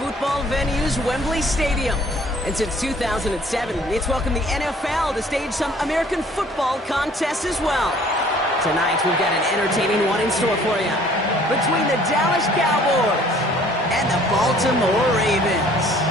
football venue's Wembley Stadium. And since 2007, it's welcomed the NFL to stage some American football contests as well. Tonight, we've got an entertaining one in store for you. Between the Dallas Cowboys and the Baltimore Ravens.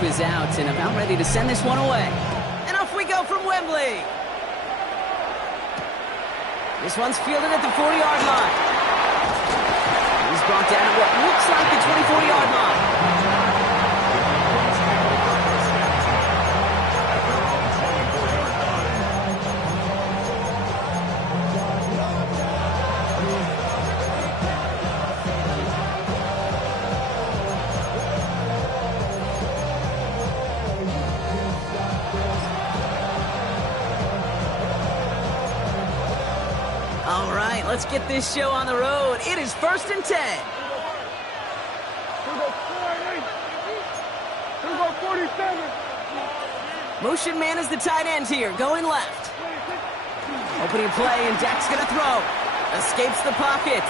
Is out and about ready to send this one away. And off we go from Wembley. This one's fielded at the 40-yard line. He's brought down at what looks like the 24-yard line. All right, let's get this show on the road. It is 1st and 10. Motion man is the tight end here, going left. Opening play, and Dak's going to throw. Escapes the pocket.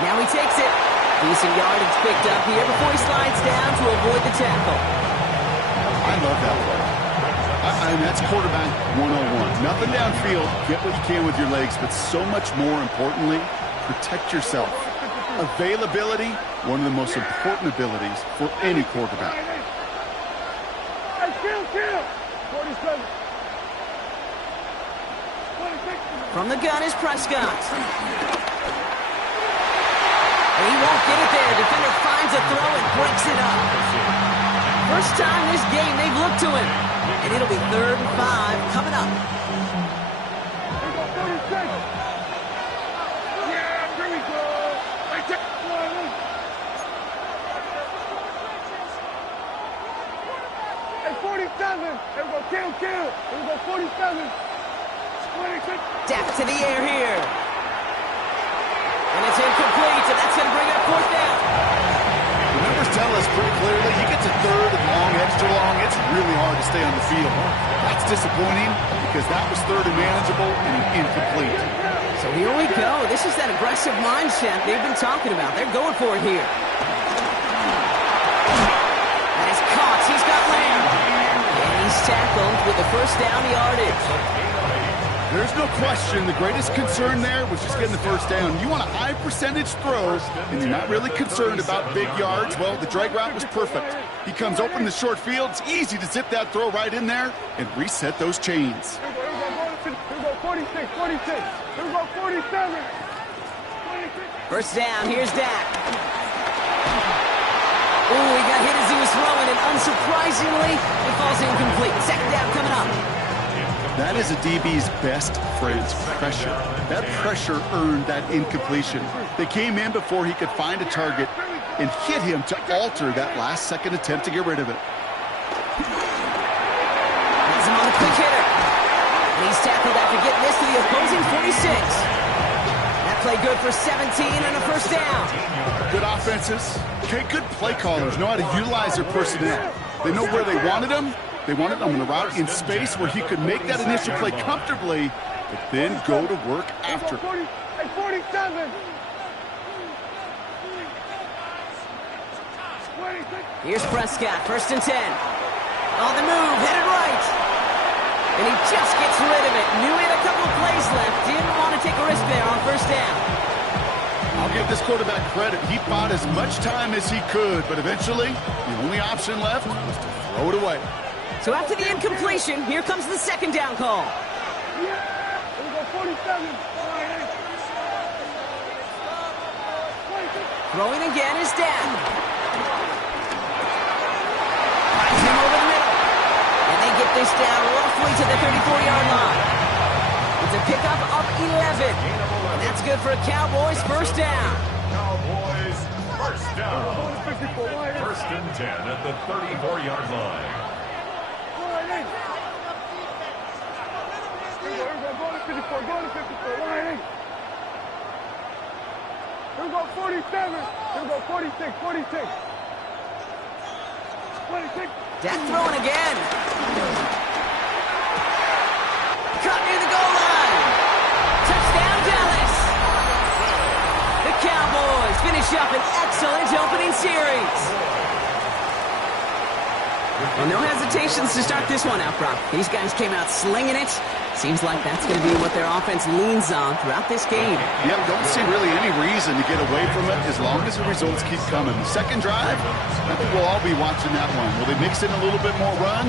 Now he takes it. Decent yardage picked up here before he slides down to avoid the tackle. I love that play. I mean, that's quarterback 101. Nothing downfield, get what you can with your legs, but so much more importantly, protect yourself. Availability, one of the most important abilities for any quarterback. From the gun is Prescott. And he won't get it there. Defender finds a throw and breaks it up. First time this game they've looked to him. And it'll be 3rd and 5 coming up. Hey, 47. Here we go, kill. Here we go, 47. Dak to the air here. And it's incomplete, and that's going to bring up 4th down. The numbers tell us pretty clearly, you get to 3rd and long, extra long, it's really hard to stay on the field. That's disappointing because that was 3rd and manageable and incomplete. So here we go. This is that aggressive mindset they've been talking about. They're going for it here. That is caught. He's got Lamb. And he's tackled with the 1st down yardage. There's no question the greatest concern there was just getting the 1st down. You want a high percentage throw, and you're not really concerned about big yards. Well, the drag route was perfect. He comes open in the short field. It's easy to zip that throw right in there and reset those chains. Here we go, 46. Here we go, 47. 1st down, here's Dak. Oh, he got hit as he was throwing, and unsurprisingly, it falls incomplete. 2nd down coming up. That is a DB's best friend, pressure. That pressure earned that incompletion. They came in before he could find a target and hit him to alter that last-second attempt to get rid of it. Has him on the quick hitter. And he's tackled after getting this to the opposing 46. That play good for 17 and a 1st down. Good offenses. Okay, good play callers know how to utilize their personnel. They know where they wanted them. They wanted him on the route in space where he could make that initial play comfortably, but then go to work after. 47. Here's Prescott, 1st and 10. On the move, headed right. And he just gets rid of it. Knew he had a couple of plays left. Didn't want to take a risk there on 1st down. I'll give this quarterback credit. He bought as much time as he could, but eventually, the only option left was to throw it away. So after the incompletion, here comes the 2nd down call. Here we go, 47. Throwing again is Dak. Finds him over the middle. And they get this down roughly to the 34-yard line. It's a pickup of 11. And that's good for a Cowboys 1st down. Cowboys 1st down. 1st and 10 at the 34-yard line. Here we go, 47. Here we go, 46, 46. 26. Dak throwing again. Caught near the goal line. Touchdown, Dallas. The Cowboys finish up an excellent opening series. Well, no hesitations to start this one out, Brock. These guys came out slinging it. Seems like that's going to be what their offense leans on throughout this game. Yeah, don't see really any reason to get away from it as long as the results keep coming. The second drive, I think we'll all be watching that one. Will they mix in a little bit more run?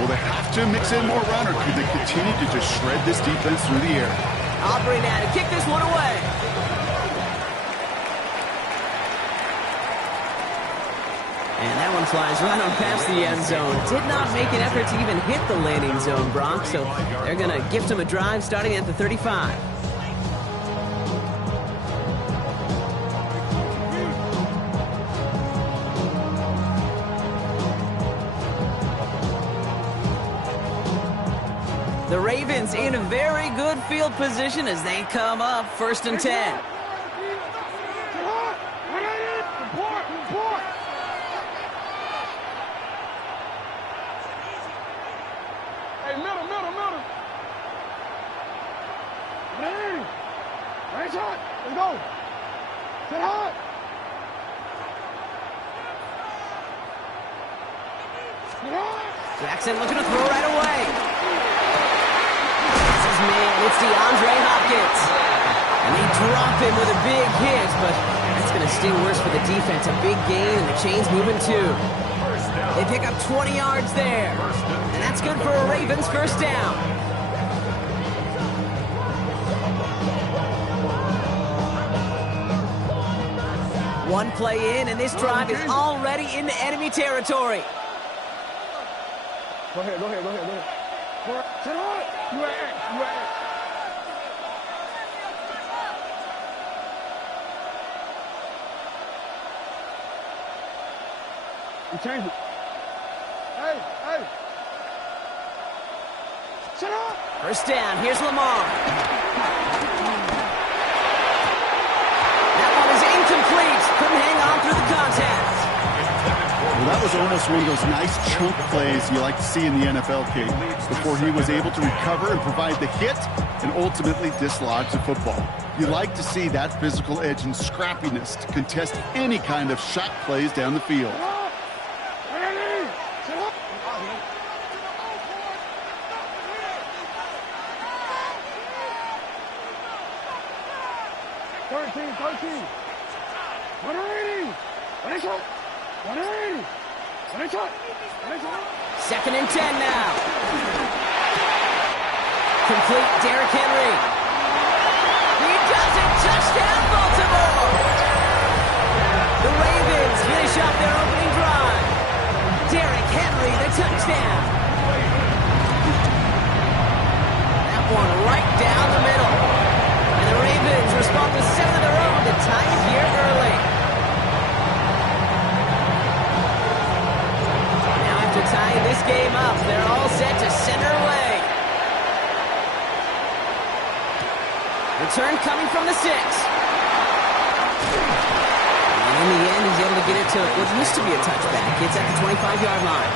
Will they have to mix in more run, or could they continue to just shred this defense through the air? Aubrey now to kick this one away. And that one flies right on past the end zone. Did not make an effort to even hit the landing zone, Brock. So they're going to gift him a drive starting at the 35. The Ravens in a very good field position as they come up 1st and 10. Let's go. Sit hot. Sit hot. Jackson looking to throw right away. This is man. It's DeAndre Hopkins. And they drop him with a big hit, but that's going to sting worse for the defense. A big gain, and the chain's moving too. They pick up 20 yards there. And that's good for a Ravens first down. One play in, and this drive is already into enemy territory. Go ahead. Sit hot. You at. You change it. Hey. Sit hot. First down, here's Lamar. That one is incomplete. Couldn't hang on through the contact. Well, that was almost one of those nice chunk plays you like to see in the NFL, Kate, before he was able to recover and provide the hit and ultimately dislodge the football. You like to see that physical edge and scrappiness to contest any kind of shot plays down the field. Ready. Sit hot. 13. 180. 180. 2nd and 10 now. Complete, Derrick Henry. He does it. Touchdown, Baltimore. The Ravens finish off their opening drive. Derrick Henry, the touchdown. That one right down the middle. And the Ravens respond with 7 of their own to tie it here early. Now after tying this game up, they're all set to center away. Return coming from the 6. And in the end, he's able to get it to what used to be a touchback. It's at the 25-yard line.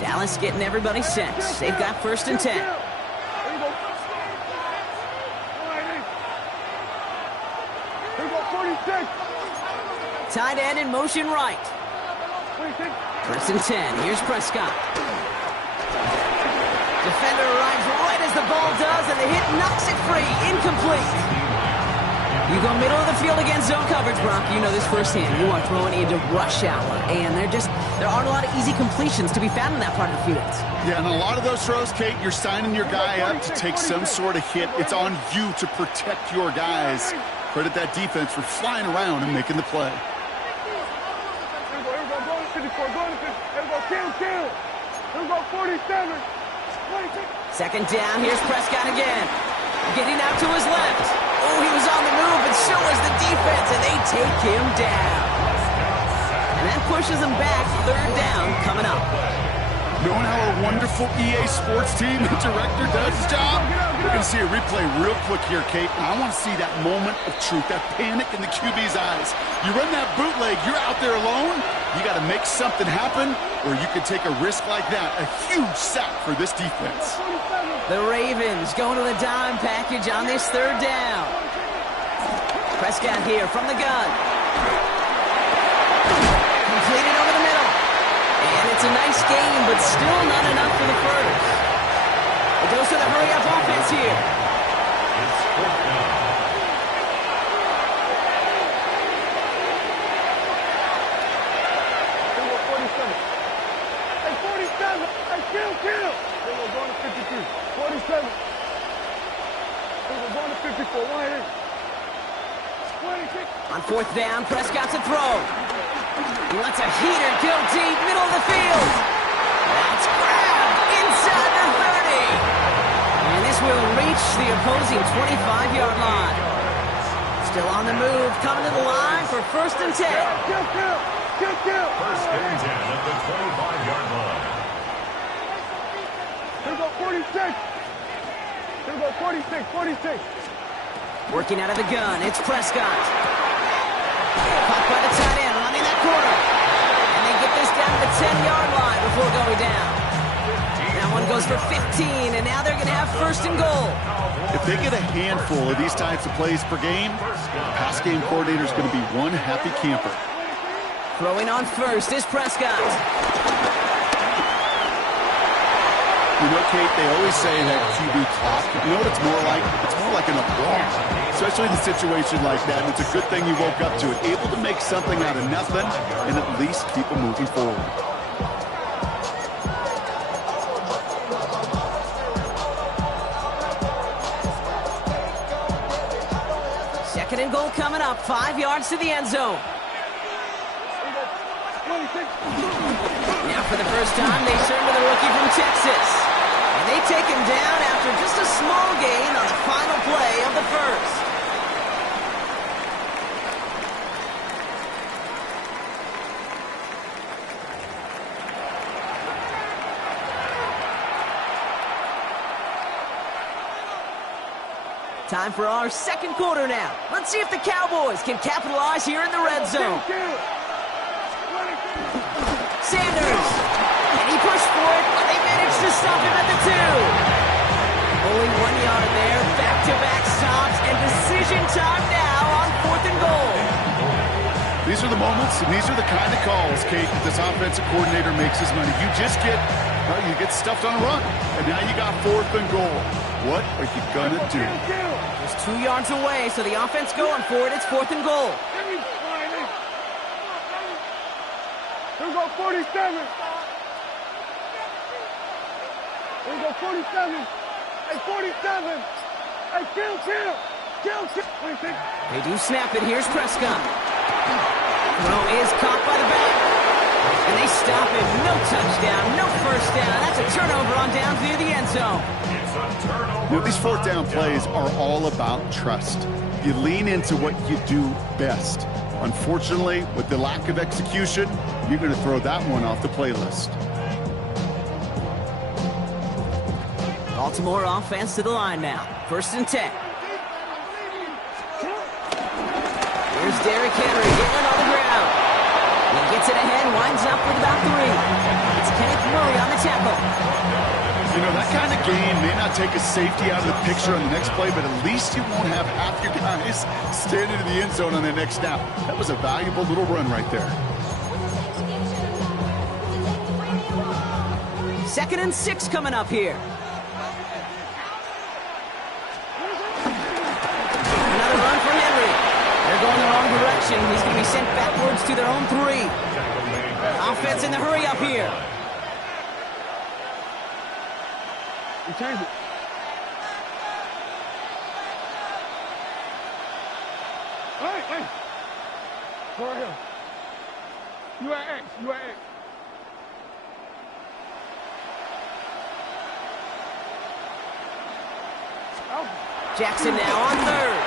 Dallas getting everybody set. They've got 1st and 10. Tight end in motion right. 1st and 10. Here's Prescott. Defender arrives right as the ball does, and the hit knocks it free. Incomplete. You go middle of the field against zone coverage, Brock. You know this firsthand. You are throwing into rush hour, and there aren't a lot of easy completions to be found in that part of the field. Yeah, and a lot of those throws, Kate, you're signing your guy up to take some sort of hit. It's on you to protect your guys. Credit that defense for flying around and making the play. Here we go, 47. 2nd down, here's Prescott again. Getting out to his left. Oh, he was on the move, and so was the defense, and they take him down. And that pushes him back. Third down coming up. Knowing how our wonderful EA Sports team and director does his job, we're going to see a replay real quick here, Kate. And I want to see that moment of truth, that panic in the QB's eyes. You run that bootleg, you're out there alone. You got to make something happen, or you could take a risk like that. A huge sack for this defense. The Ravens going to the dime package on this third down. Prescott here from the gun. Completed over the middle. And it's a nice game, but still not enough for the first. It goes to the hurry-up offense here. It's fourth down. Hey, 47. Hey, kill. They were going to 53. 47. They were going to 54. 26. On fourth down, Prescott to throw. He lets a heater go deep, middle of the field. That's grabbed inside the 30. And this will reach the opposing 25-yard line. Still on the move, coming to the line for first and 10. Kill. First and 10 at the 25-yard line. Here we go, 46. Here we go, 46. Working out of the gun, it's Prescott. Caught by the tight end, running that corner. And they get this down to the 10-yard line before going down. That one goes for 15, and now they're going to have first and goal. If they get a handful of these types of plays per game, the pass game coordinator is going to be one happy camper. Throwing on first is Prescott. You know, Kate, they always say that QB clock. You know what it's more like? It's more like an applause. Especially in a situation like that, and it's a good thing you woke up to it. Able to make something out of nothing and at least keep them moving forward. Second and goal coming up, 5 yards to the end zone. Now for the first time, they turn to the rookie from Texas. And they take him down after just a small gain on the final play of the first. Time for our second quarter now. Let's see if the Cowboys can capitalize here in the red zone. Sanders, and he pushed for it, but they managed to stop him at the 2. Only 1 yard there, back-to-back stops, and decision time now on fourth and goal. These are the moments, and these are the kind of calls, Kate, that this offensive coordinator makes his money. You just get, well, you get stuffed on a run, and now you got fourth and goal. What are you gonna do? Just 2 yards away, so the offense going for it. It's fourth and goal. Here we go, 47. Here we go, 47. Hey, 47. Hey, kill. 26. They do snap it. Here's Prescott. Throw is caught by the back. And they stop him. No touchdown, no first down. That's a turnover on down near the end zone. It's a turnover. You know, these fourth down plays are all about trust. You lean into what you do best. Unfortunately, with the lack of execution, you're going to throw that one off the playlist. Baltimore offense to the line now. First and 10. Here's Derrick Henry getting on the ground. He gets it ahead, winds up with about 3. It's Kenneth Murray on the tackle. You know, that kind of game may not take a safety out of the picture on the next play, but at least you won't have half your guys standing in the end zone on the next snap. That was a valuable little run right there. Second and 6 coming up here. Another run for Henry. They're going the wrong direction. He's going to be sent backwards to their own 3. Offense in the hurry up here. You change it. Hey. Go right here. You at X. Jackson now on third.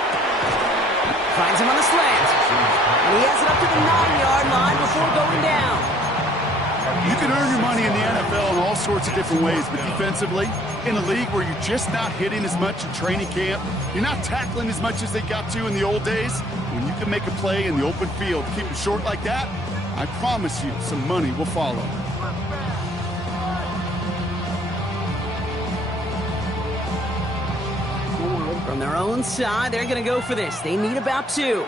Finds him on the slant. And he has it up to the 9-yard line before going down. You can earn your money in the NFL in all sorts of different ways, but defensively, in a league where you're just not hitting as much in training camp, you're not tackling as much as they got to in the old days, when you can make a play in the open field, keep it short like that, I promise you some money will follow. From their own side, they're going to go for this. They need about 2.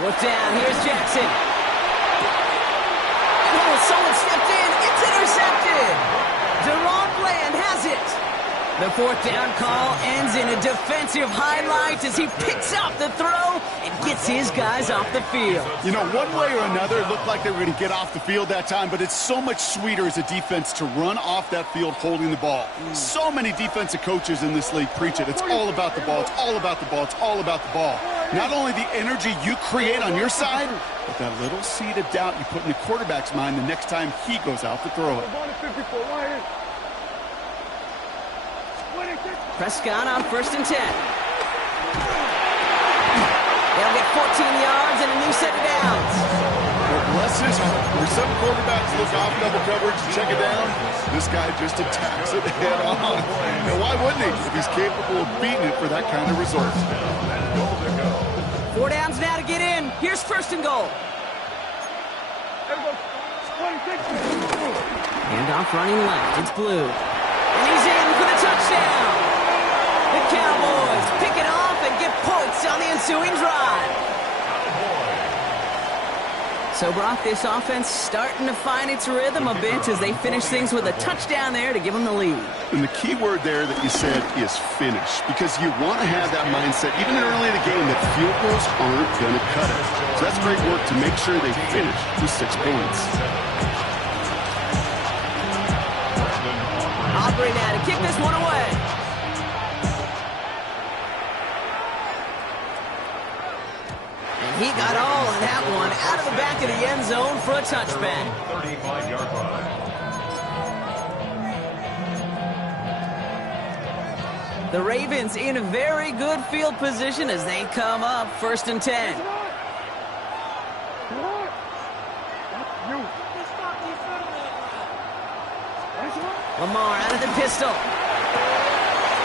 Fourth down, here's Jackson. Oh, someone stepped in. It's intercepted. Deron Bland has it. The fourth down call ends in a defensive highlight as he picks up the throw and gets his guys off the field. You know, one way or another, it looked like they were going to get off the field that time, but it's so much sweeter as a defense to run off that field holding the ball. So many defensive coaches in this league preach it. It's all about the ball. It's all about the ball. It's all about the ball. Not only the energy you create on your side, but that little seed of doubt you put in the quarterback's mind the next time he goes out to throw it. Prescott on 1st and 10. They'll get 14 yards and a new set of downs. Well, bless his heart. Where some quarterbacks look off double coverage to check it down, this guy just attacks it head on. And why wouldn't he if he's capable of beating it for that kind of result? 4 downs now to get in. Here's 1st and goal. Handoff running left. It's Blue. And he's in for the touchdown. The Cowboys pick it off and get points on the ensuing drive. So, Brock, this offense starting to find its rhythm a bit as they finish things with a touchdown there to give them the lead. And the key word there that you said is finish, because you want to have that mindset, even early in the game, that field goals aren't going to cut it. So that's great work to make sure they finish with 6 points. Aubrey now to kick this one away. And he got all of that one out of the back of the end zone for a touchback. 35-yard line. The Ravens in a very good field position as they come up 1st and 10. Lamar out of the pistol.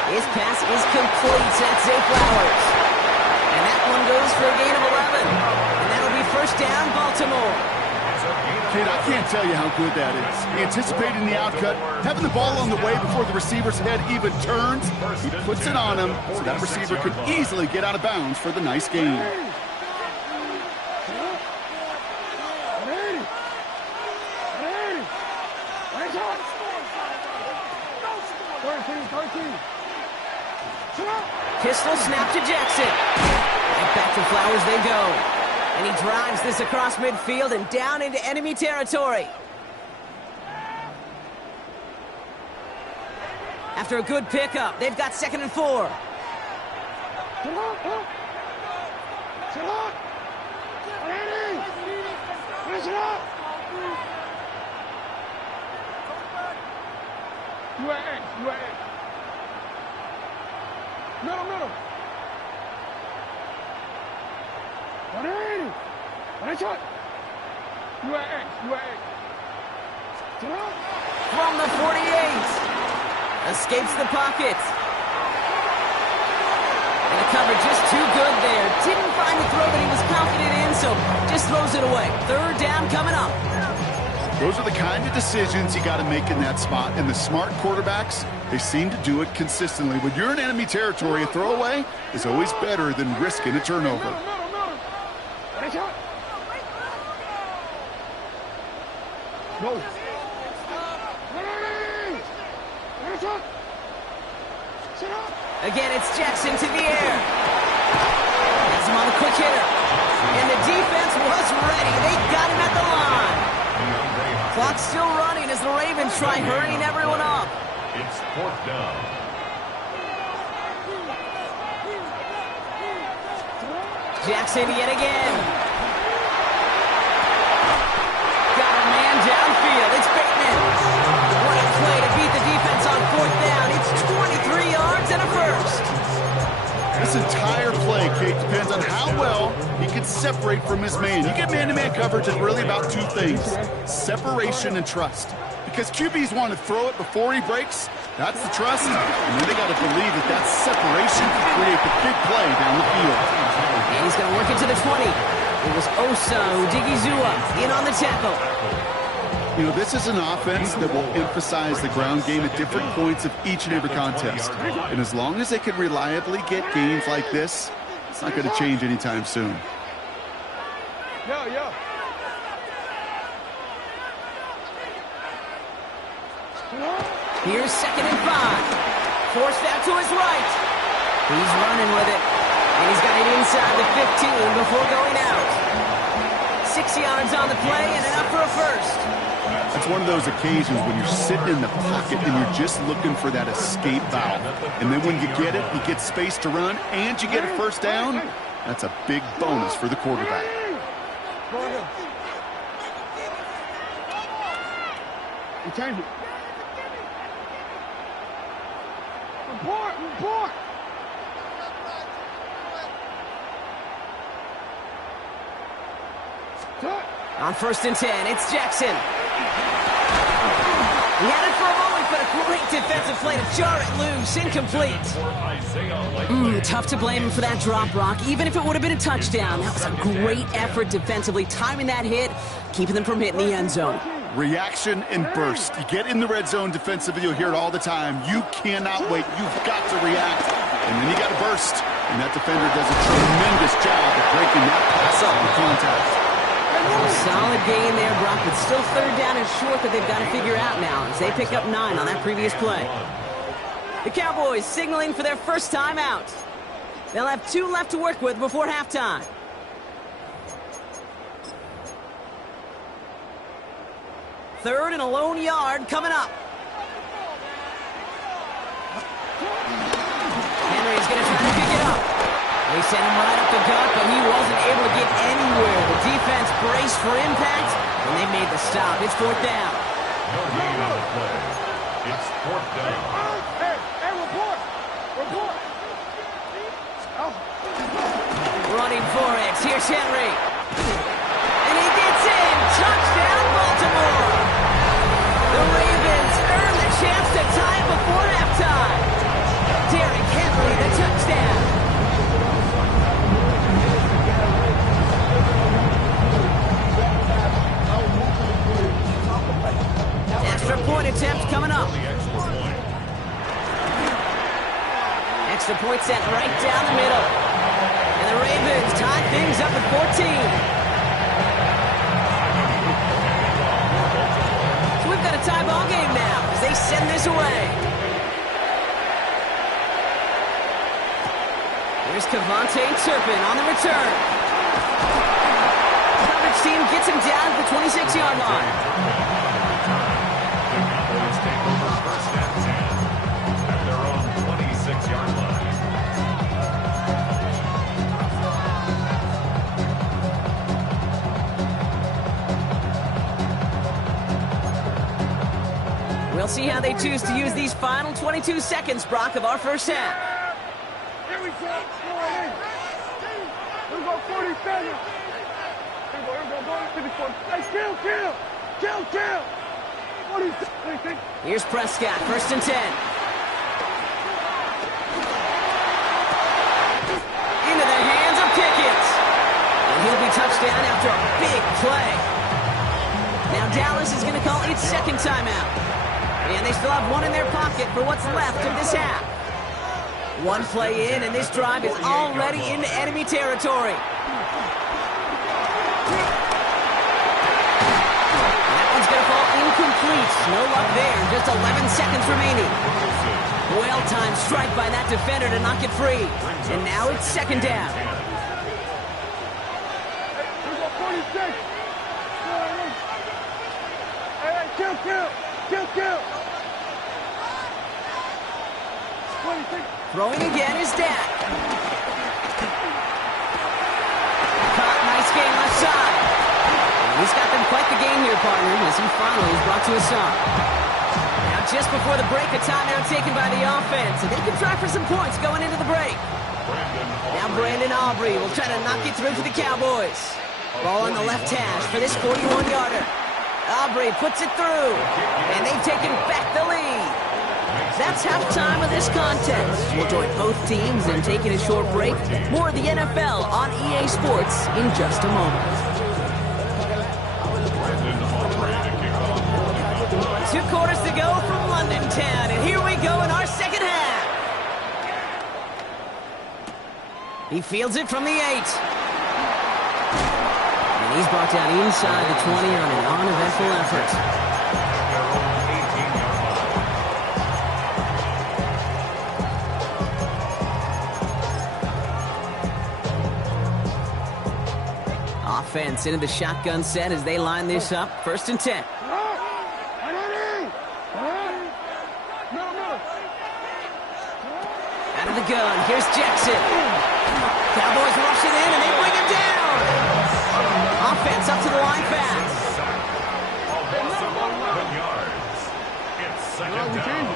His pass is complete. That's Zay Flowers. And that one goes for a gain of 11. And that'll be 1st down, Baltimore. Kid, I can't tell you how good that is. Anticipating the outcut, having the ball on the way before the receiver's head even turns. He puts it on him so that receiver could easily get out of bounds for the nice gain. Pistol snap to Jackson. Right back to Flowers they go. And he drives this across midfield and down into enemy territory. After a good pickup, they've got 2nd and 4. Middle. 180. One shot. From the 48. Escapes the pocket. And the coverage just too good there. Didn't find the throw that he was confident in, so just throws it away. 3rd down coming up. Those are the kind of decisions you got to make in that spot. And the smart quarterbacks, they seem to do it consistently. When you're in enemy territory, a throwaway is always better than risking a turnover. Go. Again, it's Jackson to the air. Has him on the quick hitter. And the defense was ready. They got him at the line. Clock's still running as the Ravens try hurrying everyone up. It's 4th down. Jackson yet again. how well he can separate from his man. You get man-to-man coverage, it's really about two things, separation and trust. Because QBs want to throw it before he breaks. That's the trust. And then they got to believe that that separation can create the big play down the field. And he's going to work it to the 20. It was Osa Odigizua in on the tackle. You know, this is an offense that will emphasize the ground game at different points of each and every contest. And as long as they can reliably get gains like this, it's not going to change anytime soon. Yo. Here's 2nd and 5. Forced out to his right. He's running with it. And he's got it inside the 15 before going out. 6 yards on the play and enough for a first. It's one of those occasions when you're sitting in the pocket and you're just looking for that escape valve. And then when you get it, you get space to run and you get a first down. That's a big bonus for the quarterback. Go ahead. You change it. Report! On 1st and 10, it's Jackson. He had it for a moment, but a great defensive play to jar it loose. Incomplete. Tough to blame him for that drop, Brock. Even if it would have been a touchdown, that was a great effort defensively, timing that hit, keeping them from hitting the end zone. Reaction and burst. You get in the red zone defensively, you'll hear it all the time. You cannot wait. You've got to react. And then you got to burst. And that defender does a tremendous job of breaking that pass up with contact. Solid gain there, Brock, but still 3rd down and short that they've got to figure out now as they pick up 9 on that previous play. The Cowboys signaling for their first time out. They'll have 2 left to work with before halftime. Third and a lone yard coming up. Henry's going to try to pick it up. They sent him right up the gut, but he wasn't able to get anywhere. The defense braced for impact, and they made the stop. It's 4th down. No gain on the play. It's 4th down. Hey, report! Running for it. Here's Henry. And he gets in. Touchdown, Baltimore. The Ravens earn the chance to tie it before halftime. Derrick Henry, the touchdown. Extra point attempt coming up. Extra point set right down the middle. And the Ravens tie things up at 14. So we've got a tie ball game now as they send this away. Here's Kevontae Turpin on the return. Coverage team gets him down at the 26-yard line. We'll see how they choose to use these final 22 seconds, Brock, of our first half. Here we go. Here we go, 47. Here we go, 54. Hey, kill. 46. Here's Prescott, 1st and 10. Into the hands of Pickens. And he'll be touchdown after a big play. Now Dallas is going to call its 2nd timeout. And they still have 1 in their pocket for what's left of this half. 1 play in, and this drive is already into enemy territory. That one's going to fall incomplete. No luck there. Just 11 seconds remaining. Well-timed strike by that defender to knock it free. And now it's 2nd down. Here we go, 46. Hey, kill. Throwing again is Dak. Caught, nice game left side. He's got them quite the game here, partner, as he finally is brought to a stop. Now just before the break, a timeout taken by the offense, and they can try for some points going into the break. Now Brandon Aubrey will try to knock it through for the Cowboys. Ball on the left hash for this 41-yarder. Aubrey puts it through, and they've taken back the lead. That's halftime of this contest. We'll join both teams in taking a short break. More of the NFL on EA Sports in just a moment. 2 quarters to go from London Town, and here we go in our second half. He fields it from the 8. And he's brought down inside the 20 on an uneventful effort. Offense into the shotgun set as they line this up. 1st and 10. Out of the gun, here's Jackson. Cowboys rush it in and they bring him down. Offense up to the line fast. It's 2nd down.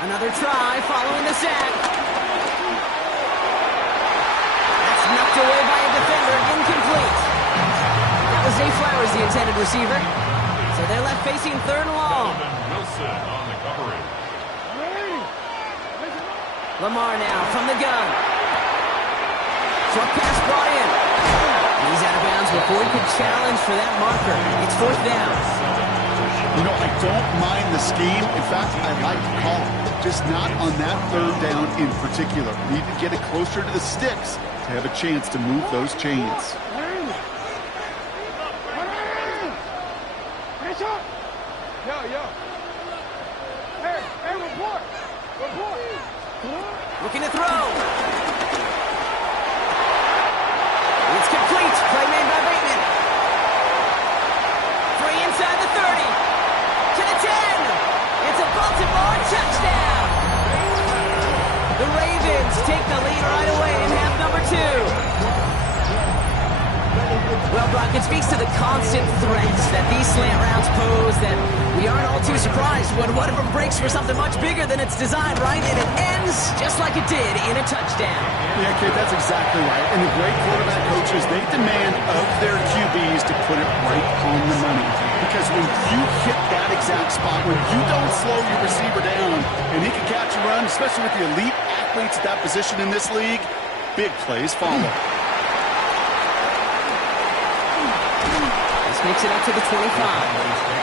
Another try following the sack. That's knocked away by a defender, incomplete. That was Zay Flowers, the intended receiver. So they're left facing 3rd and long. Wilson on the coverage. Lamar now from the gun. Short pass brought in. He's out of bounds before he could challenge for that marker. It's 4th down. You know, I don't mind the scheme. In fact, I like to call it. Just not on that 3rd down in particular. Need to get it closer to the sticks to have a chance to move those chains. Looking to throw. It's complete. Play made by Bateman. 3 inside the 30. To the 10. It's a Baltimore touchdown. The Ravens take the lead right away in half number 2. Well, Brock, it speaks to the constant threats that these slant routes pose that we aren't all too surprised when one of them breaks for something much bigger than it's designed, right? And it ends just like it did in a touchdown. Yeah, kid, that's exactly right. And the great quarterback coaches, they demand of their QBs to put it right on the money. Because when you hit that exact spot, when you don't slow your receiver down and he can catch and run, especially with the elite athletes at that position in this league, big plays follow. This makes it up to the 25.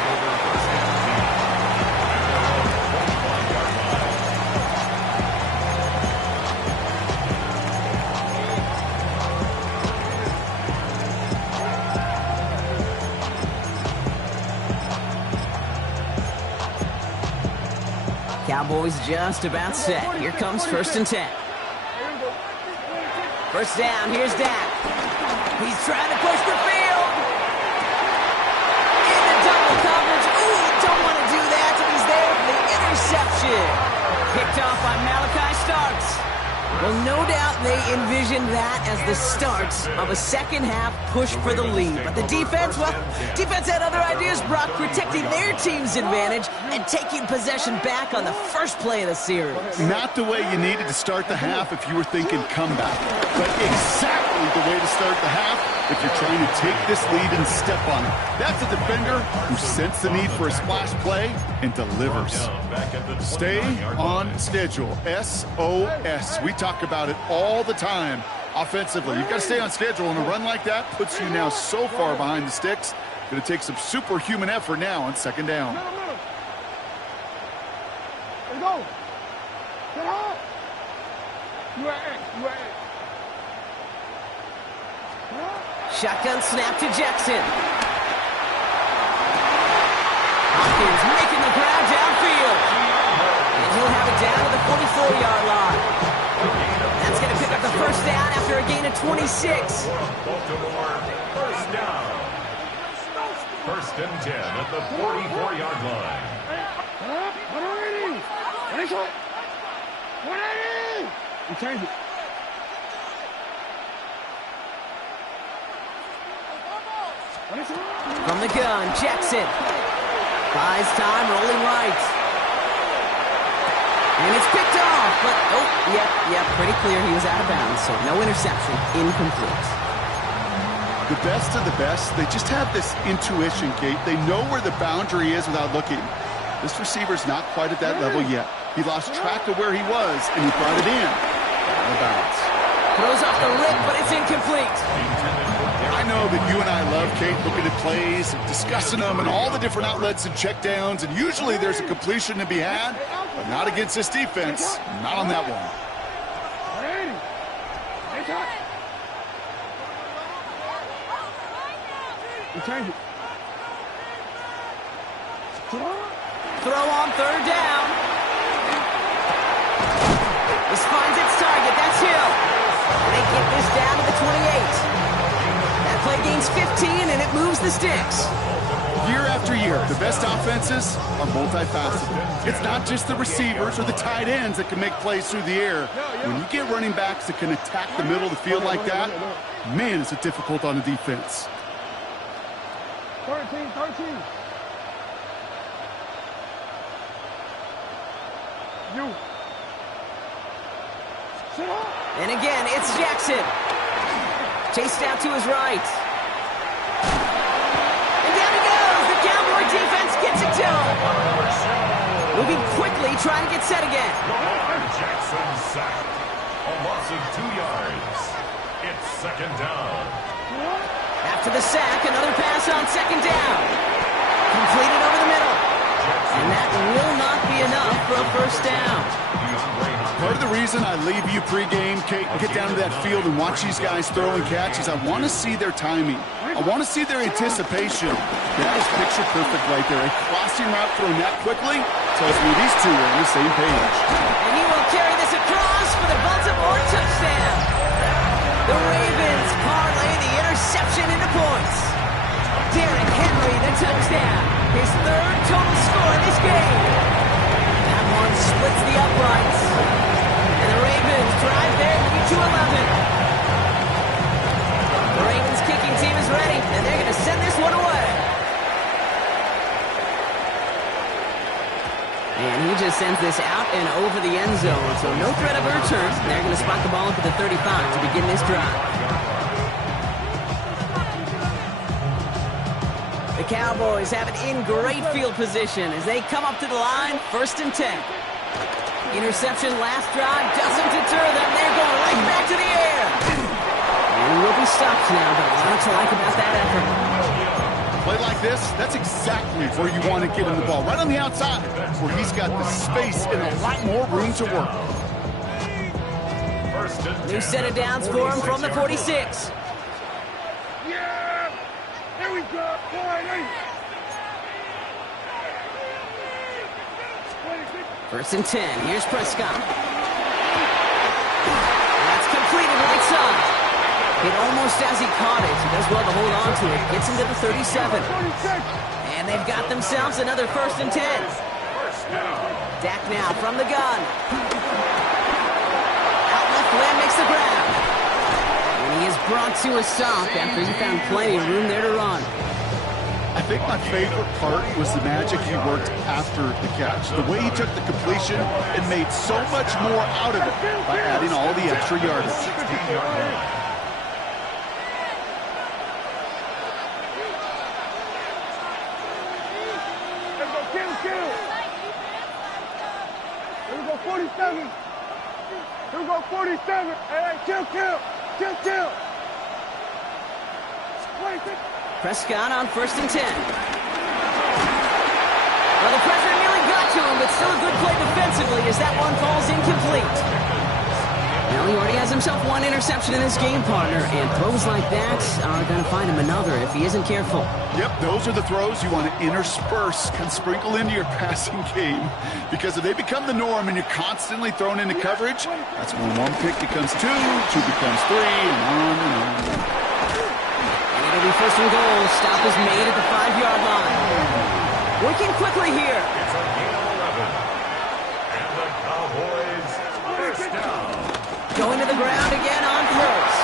Cowboys just about set. Here comes 1st and 10. 1st down, here's Dak. He's trying to push the field. In the double coverage. Ooh, don't want to do that, and he's there for the interception. Picked off by Malachi Starks. Well, no doubt they envisioned that as the start of a second half push for the lead. But the defense, well, defense had other ideas, Brock, protecting their team's advantage and taking possession back on the first play of the series. Not the way you needed to start the half if you were thinking comeback, but exactly the way to start the half if you're trying to take this lead and step on it. That's a defender who sensed the need for a splash play and delivers. Stay on schedule. SOS. We talk about it all the time offensively. You've got to stay on schedule, and a run like that puts you now so far behind the sticks. Going to take some superhuman effort now on 2nd down. Let's go. Get hard. You are Shotgun snap to Jackson. Hopkins making the grab downfield. And he'll have it down to the 44-yard line. That's going to pick up the 1st down after a gain of 26. Baltimore, 1st down. 1st First and 10 at the 44-yard line. Change it. From the gun, Jackson. Buys time, rolling right. And it's picked off, but, pretty clear he was out of bounds, so no interception, incomplete. The best of the best, they just have this intuition, Kate. They know where the boundary is without looking. This receiver's not quite at that level yet. He lost track of where he was, and he brought it in. Out of bounds. Throws off the lip, but it's incomplete. I know that you and I love, Kate, looking at plays and discussing them and all the different outlets and checkdowns, and usually there's a completion to be had, but not against this defense. Not on that one. Change it. Throw on third down. This finds its target. That's Hill. And they get this down to the 28. That play gains 15, and it moves the sticks. Year after year, the best offenses are multifaceted. It's not just the receivers or the tight ends that can make plays through the air. When you get running backs that can attack the middle of the field like that, man, is it difficult on the defense. 13. You. And again, it's Jackson. Chased out to his right. And down he goes. The Cowboy defense gets it to him. Moving quickly, trying to get set again. Jackson sacked. A loss of 2 yards. It's second down. After the sack, another pass on second down. Completed over the middle. And that will not be enough for a first down. Part of the reason I leave you pregame, Kate, and get down to that field and watch these guys throw and catch is I want to see their timing. I want to see their anticipation. That is picture perfect right there. A crossing route thrown that quickly tells me these two are on the same page. And he will carry this across for the Baltimore touchdown. The Ravens parlay the interception into points. Derrick Henry, the touchdown. His third total score in this game. That one splits the uprights. And the Ravens drive their lead to 11. The Ravens kicking team is ready, and they're going to send this one away. And he just sends this out and over the end zone, so no threat of a return. They're going to spot the ball up at the 35 to begin this drive. The Cowboys have it in great field position as they come up to the line, 1st and 10. Interception last drive doesn't deter them. They're going right back to the air. And he will be stopped now, but a lot to like about that effort. Play like this, that's exactly where you want to get him the ball. Right on the outside, where he's got the space and a lot more room to work. New set of downs for him from the 46. Yeah! Here we go! First and 10. Here's Prescott. That's completed right side. Hit almost as he caught it. He does well to hold on to it. Gets him to the 37. And they've got themselves another 1st and 10. Dak now from the gun. Out left, Lamb makes the grab. And he is brought to a stop after he found plenty of room there to run. I think my favorite part was the magic he worked after the catch. The way he took the completion and made so much more out of it by adding all the extra yardage. Let's go, kill. Here we go, 47. Here we go, 47. Hey, kill. 26. Prescott on 1st and 10. Well, the pressure nearly got to him, but still a good play defensively as that one falls incomplete. Now he already has himself one interception in this game, partner, and throws like that are going to find him another if he isn't careful. Yep, those are the throws you want to intersperse, kind of sprinkle into your passing game. Because if they become the norm and you're constantly thrown into coverage, that's when one pick becomes two becomes three, and on and on. It'll be first and goal. Stop is made at the 5-yard line. Working quickly here. It's a gain of 11. And the Cowboys first down. Going to the ground again on first.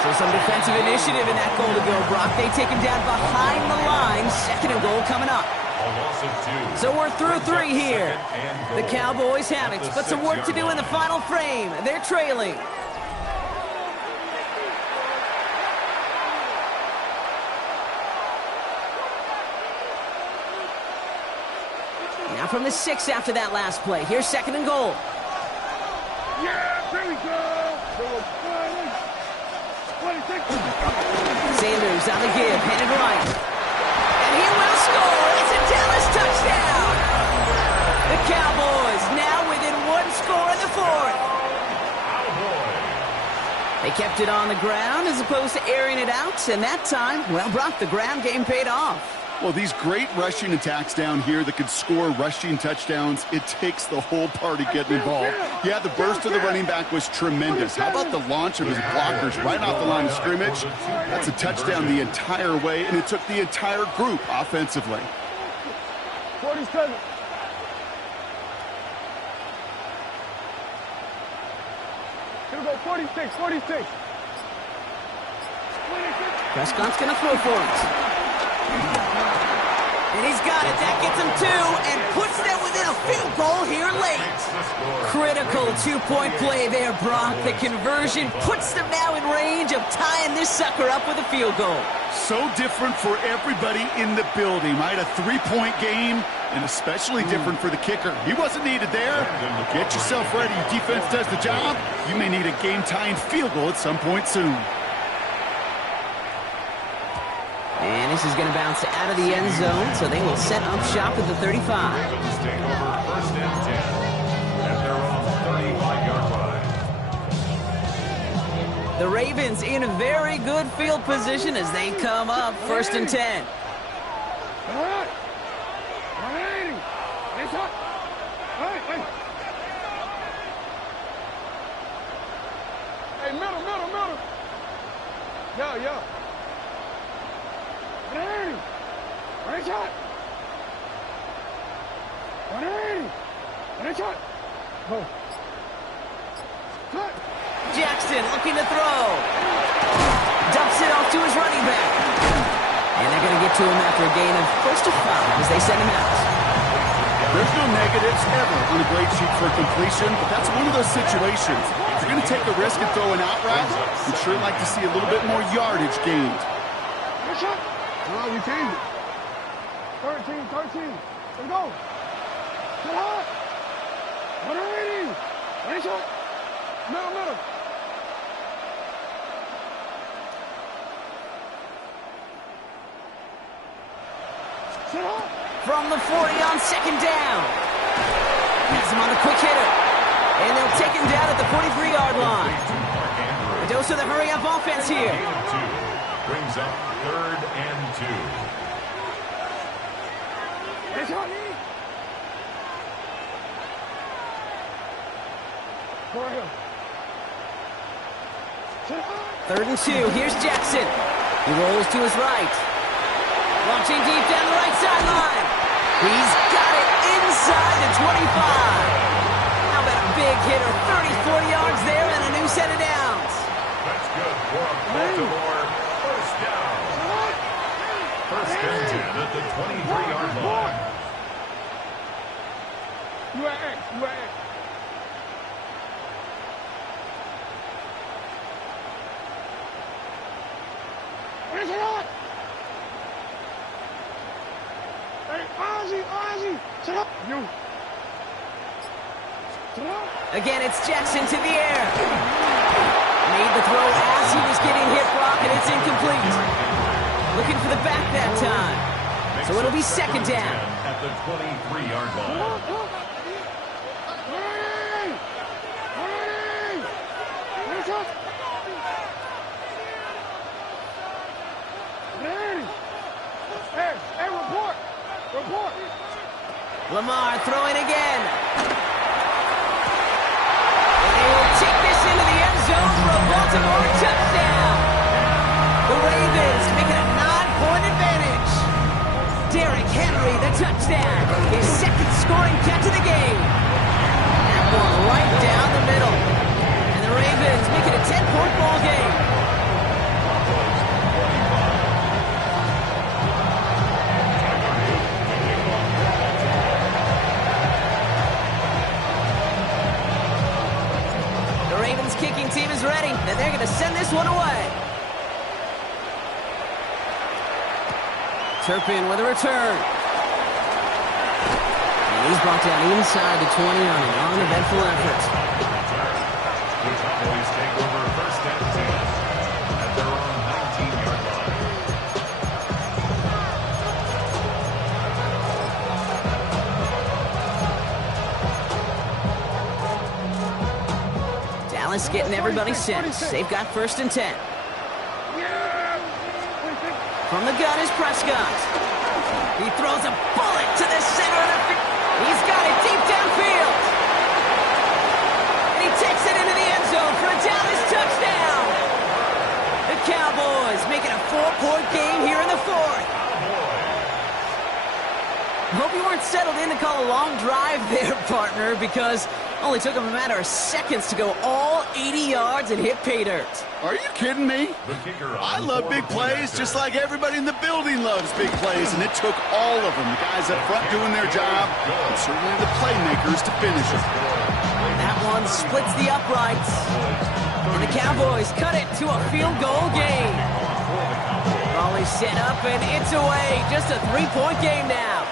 So some defensive initiative in that goal to go, Brock. They take him down behind the line. Second and goal coming up. A loss of 2. So we're through 3 here. Second and goal. The Cowboys have it, but some work to do in the final frame. They're trailing. Now from the 6 after that last play. Here's second and goal. Yeah, there we go. Sanders on the give, handed right. And he will score. It's a Dallas touchdown. The Cowboys now within 1 score in the 4th. They kept it on the ground as opposed to airing it out. And that time, well, Brock, the ground game paid off. Well, these great rushing attacks down here that could score rushing touchdowns, it takes the whole party getting involved. Yeah, the burst of the running back was tremendous. How about the launch of his blockers right off the line of scrimmage? That's a touchdown the entire way, and it took the entire group offensively. 47. Here we go, 46, 46. Prescott's going to throw for it. And he's got it. That gets him 2 and puts them within a field goal here late. Critical 2-point play there, Brock. The conversion puts them now in range of tying this sucker up with a field goal. So different for everybody in the building, right? A 3-point game, and especially different for the kicker. He wasn't needed there. Get yourself ready. Your defense does the job. You may need a game-tying field goal at some point soon. And this is going to bounce out of the end zone, so they will set up shop at the 35. Ravens take over first and 10. And they're on the 35-yard line. The Ravens in a very good field position as they come up first and 10. All right. 180. It's up. Hey. Hey, middle. Yeah. 180. Right shot. 180. Right shot. Go. Cut. Jackson looking to throw. Dumps it off to his running back. And they're going to get to him after a gain of close to 5 as they send him out. There's no negatives ever on a grade sheet for completion, but that's one of those situations. If you're going to take a risk and throw an out route, you'd sure like to see a little bit more yardage gained. Good shot. No, we changed it. 13. Let's go. Get hot. 180. Right shot. Middle. Sit hot. From the 40 on second down. Has him on the quick hitter. And they'll take him down at the 43-yard line. A dose of the hurry-up offense here. Brings up third and 2. Right shot. Go ahead. Sit hot. Third and 2. Here's Jackson. He rolls to his right. Launching deep down the right sideline. He's got it inside the 25. How about a big hitter? 34 yards there and a new set of downs. That's good for a Baltimore first down. First and 10 at the 23-yard line. You at X. Where's it at? Hey, Ozzy. Sit up. You. Sit up. Again, it's Jackson to the air. Made the throw as he was getting hit, Brock, and it's incomplete. Looking for the back that time. So it'll be second down. At the 23-yard line. Report. Lamar throwing again. And they will take this into the end zone for a Baltimore touchdown. The Ravens make it a touchdown. His second scoring catch of the game. That one right down the middle. And the Ravens make it a 10-point ball game. The Ravens kicking team is ready, and they're going to send this one away. Turpin with a return. And he's brought down inside the 20 on an uneventful effort. The Cowboys take over first and 10 at their own 19-yard line. Dallas getting everybody set. They've got first and 10. From the gun is Prescott. He throws a bullet to the center of the field. He's got it deep downfield. And he takes it into the end zone for a Dallas touchdown. The Cowboys making a 4-point game here in the fourth. Hope you weren't settled in to call a long drive there, partner, because only took him a matter of seconds to go all 80 yards and hit pay dirt. Are you kidding me? I love big plays just like everybody in the building loves big plays, and it took all of them. The guys up front doing their job, and certainly the playmakers to finish it. That one splits the uprights. And the Cowboys cut it to a field goal game. Volley set up, and it's away. Just a 3-point game now.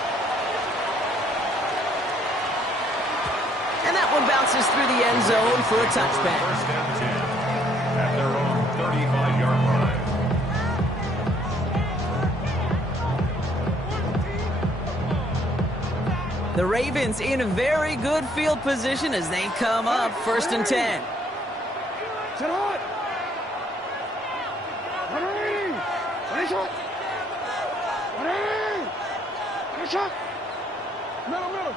And that one bounces through the end zone for a touchback. First and 10 at their own 35-yard line. The Ravens in a very good field position as they come up first and 10. Sit hot. Shot. Middle.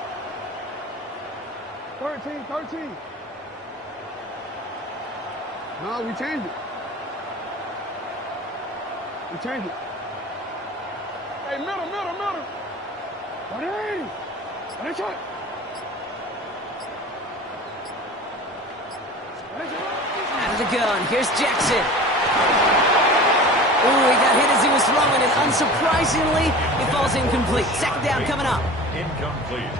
13. No, we changed it. Hey, middle. Ready, shot. Out of the gun, here's Jackson. Ooh, he got hit as he was throwing, and unsurprisingly, it falls incomplete. Second down coming up. Incomplete.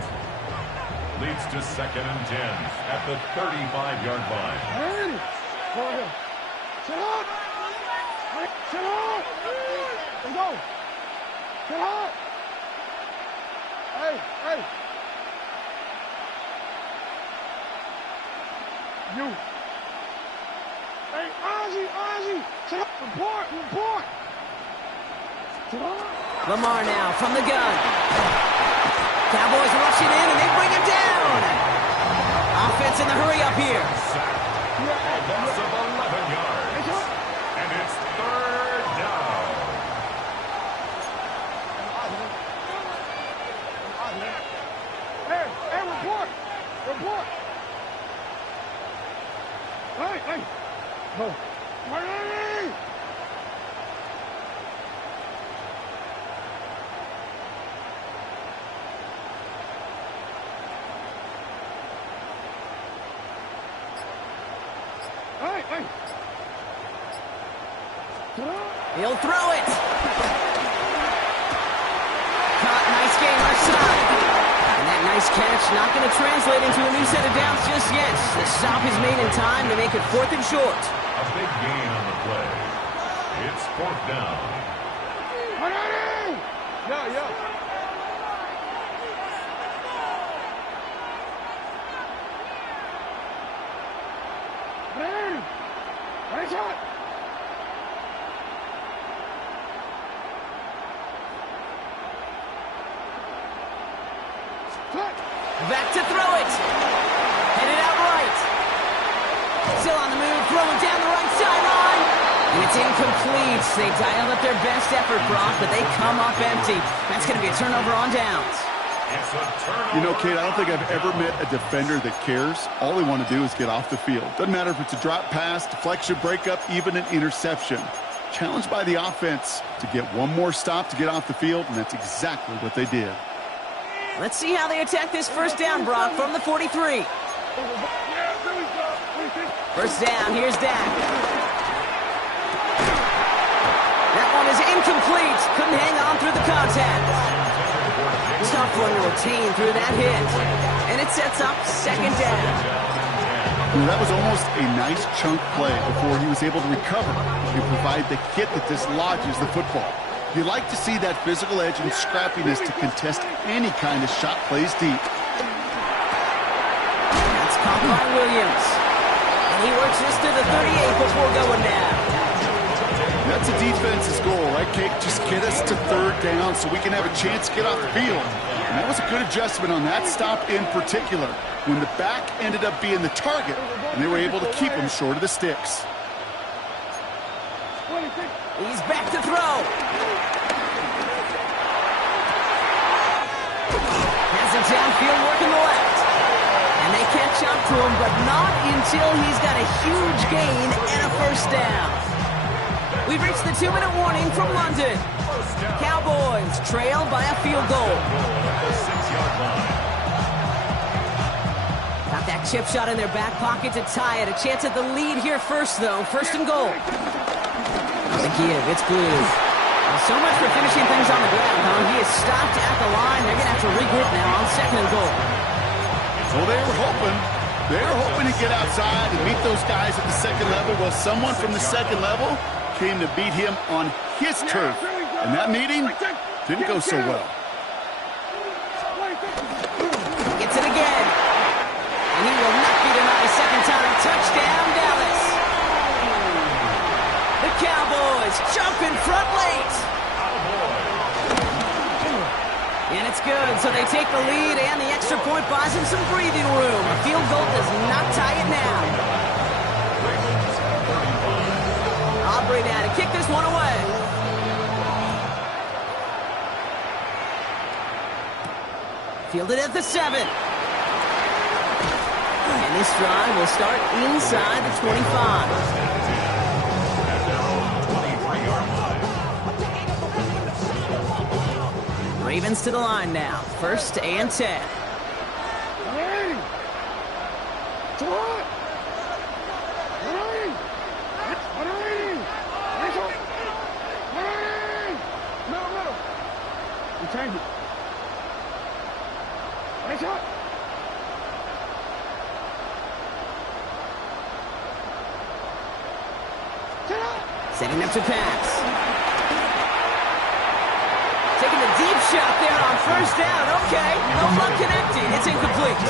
Leads to second and 10 at the 35-yard line. Hey, go ahead. Sit up. Let's go. Sit up. Hey. You. Hey, Ozzy. Sit up. Report. Sit up. Lamar now from the gun. Cowboys rushing in, and they bring him down. Offense in the hurry up here. A loss of 11 yards. And it's third down. Hey, report. Hey. Go. Ready. Hey. He'll throw it. Caught, nice game left side. And that nice catch not going to translate into a new set of downs just yet. The stop is made in time to make it 4th and short. A big gain on the play. It's 4th down. Yeah. Ready, shot. Back to throw it. Headed out right. Still on the move, throwing down the right sideline. And it's incomplete. They dialed up their best effort, Brock, but they come up empty. That's going to be a turnover on downs. It's a turnover. You know, Kate, I don't think I've ever met a defender that cares. All they want to do is get off the field. Doesn't matter if it's a drop pass, deflection, breakup, even an interception. Challenged by the offense to get one more stop to get off the field, and that's exactly what they did. Let's see how they attack this first down, Brock, from the 43. First down, here's Dak. That one is incomplete. Couldn't hang on through the contact. Tough one to retain through that hit. And it sets up second down. That was almost a nice chunk play before he was able to recover and provide the hit that dislodges the football. You like to see that physical edge and scrappiness to contest any kind of shot plays deep. That's caught by Williams. And he works this to the 38 before going down. That's a defense's goal, right, Cake? Just get us to third down so we can have a chance to get off the field. And that was a good adjustment on that stop in particular, when the back ended up being the target, and they were able to keep him short of the sticks. He's back to throw. Has it downfield working the left. And they catch up to him, but not until he's got a huge gain and a first down. We've reached the 2-minute warning from London. Cowboys trail by a field goal. Got that chip shot in their back pocket to tie it. A chance at the lead here first, though. First and goal. The give, it's Blue. Well, so much for finishing things on the ground, huh? He is stopped at the line. They're going to have to regroup now on second and goal. Well, they were hoping to get outside and meet those guys at the second level. Well, someone from the second level came to beat him on his turf. And that meeting didn't go so well. Gets it again. And he will not be denied a second time. Touchdown, Dallas. The Cowboys jump in front late. And it's good, so they take the lead, and the extra point buys them some breathing room. A field goal does not tie it now. Aubrey now to kick this one away. Fielded at the 7. And this drive will start inside the 25. Ravens to the line now. First and 10. Change it. Nice shot. Setting up to pass. Taking the deep shot there on first down. Okay, no luck connecting. It's incomplete.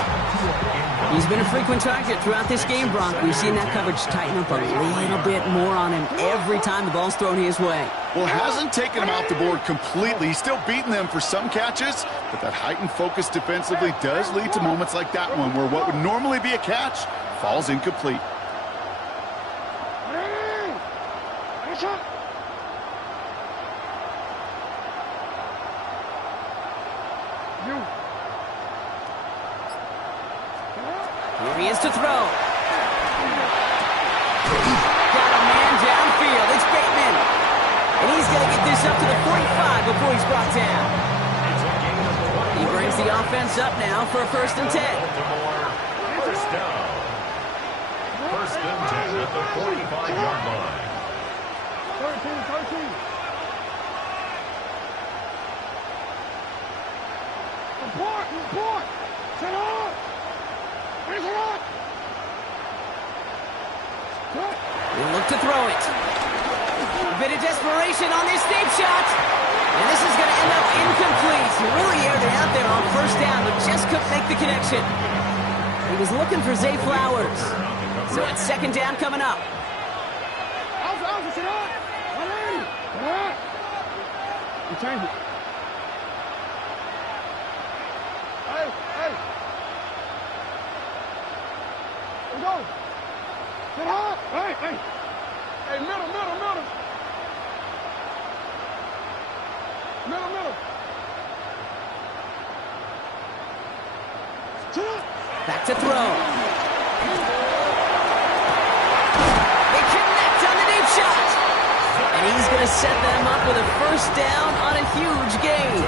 He's been a frequent target throughout this game, Brock. We've seen that coverage tighten up a little bit more on him every time the ball's thrown his way. Well, hasn't taken him off the board completely. He's still beating them for some catches, but that heightened focus defensively does lead to moments like that one where what would normally be a catch falls incomplete. Here he is to throw. Got a man downfield. It's Bateman. And he's going to get this up to the 45 before he's brought down. He brings the offense up now for a first and 10. First down. First and 10 at the 45-yard line. 13. Report. Set up. Raise it up. He'll look to throw it. A bit of desperation on this deep shot. And this is going to end up incomplete. He really aired it out there on first down, but just couldn't make the connection. He was looking for Zay Flowers. So it's second down coming up. Alpha, sit up. 180. You change it. Hey. Let's go. Sit up. Hey. Hey, middle. Middle. Sit up. Back to throw. They connect on the deep shot. And he's going to set them up with a first down on a huge gain.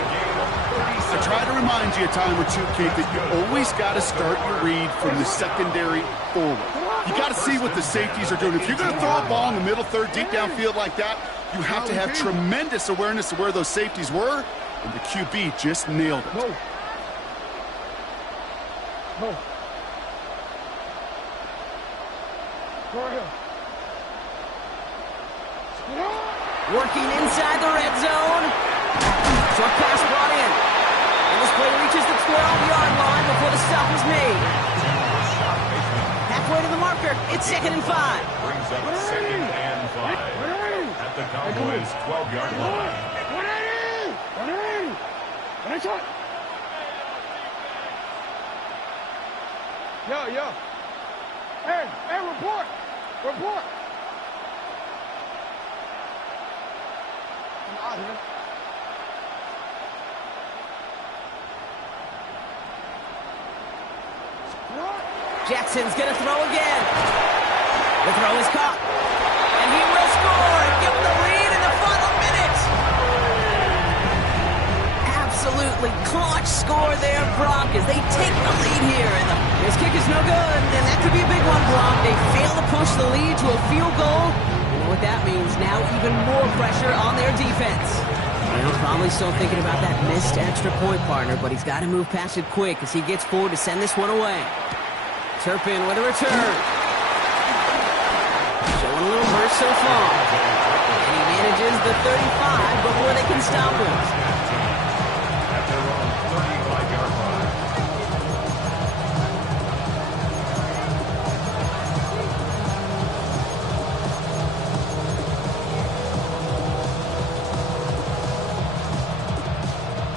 I try to remind you a time or two, Kate, that you always got to start your read from the secondary forward. You got to see what the safeties are doing. If you're going to throw a ball in the middle third, deep downfield like that, you have to have tremendous awareness of where those safeties were, and the QB just nailed it. No. Go ahead. Working inside the red zone. Short pass brought in. And this play reaches the 12-yard line before the stop is made. Halfway to the marker. It's 2nd and 5. Brings up 2nd and 5 at the Cowboys' 12-yard line. 180! Nice shot! Yo. Hey, report! I'm out here. Jackson's going to throw again. The throw is caught. And he will score and give them the lead in the final minute. Absolutely clutch score there, Brock, as they take the lead here. And this kick is no good, and that could be a big one, Brock. They fail to push the lead to a field goal. You know what that means? Now even more pressure on their defense. Well, probably still thinking about that missed extra point, partner, but he's got to move past it quick as he gets forward to send this one away. Turpin with a return. Showing a little burst so far. And he manages the 35 before they can stop him. At their own 35-yard line.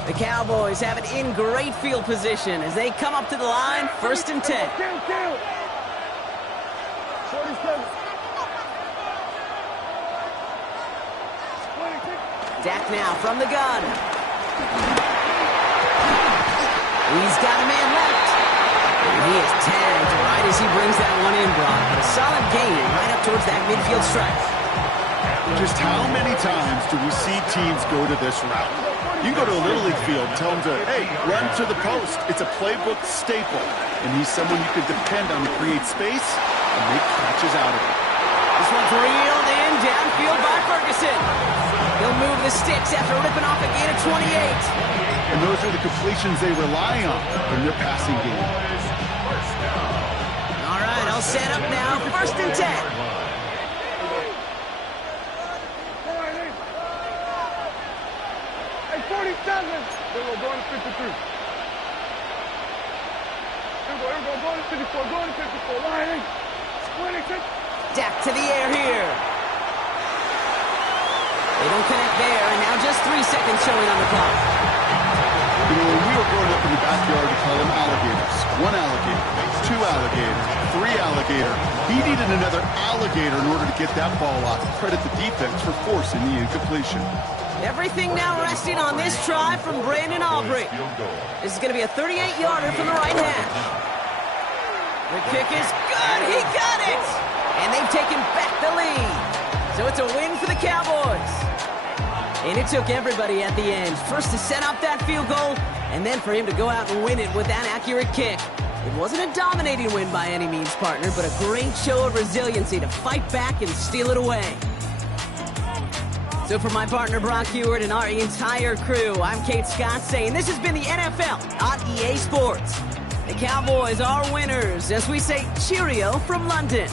The Cowboys have it in great field position as they come up to the line, 1st and 10. Kill. 47. Dak now from the gun. He's got a man left. And he is tagged right as he brings that one in, Brock. But a solid gain right up towards that midfield stripe. Just how many times do we see teams go to this route? You go to a Little League field, tell them to, hey, run to the post. It's a playbook staple. And he's someone you can depend on to create space and make catches out of it. This one's reeled in downfield by Ferguson. He'll move the sticks after ripping off a gain of 28. And those are the completions they rely on in their passing game. All right, I'll set up now, 1st and 10. Hey, 47! There we go, going to 53. Here we go, going to 54, line 26. Dak to the air here. They don't connect there, and now just 3 seconds showing on the clock. You know, when we were growing up in the backyard, we call them alligators. 1 alligator, 2 alligator, 3 alligator. He needed another alligator in order to get that ball off. Credit the defense for forcing the incompletion. Everything now resting on this try from Brandon Aubrey. This is going to be a 38-yarder from the right hash. The kick is good. He got it. And they've taken back the lead. So it's a win for the Cowboys. And it took everybody at the end. First to set up that field goal, and then for him to go out and win it with that accurate kick. It wasn't a dominating win by any means, partner, but a great show of resiliency to fight back and steal it away. So for my partner Brock Hewitt and our entire crew, I'm Kate Scott saying this has been the NFL on EA Sports. The Cowboys are winners as we say cheerio from London.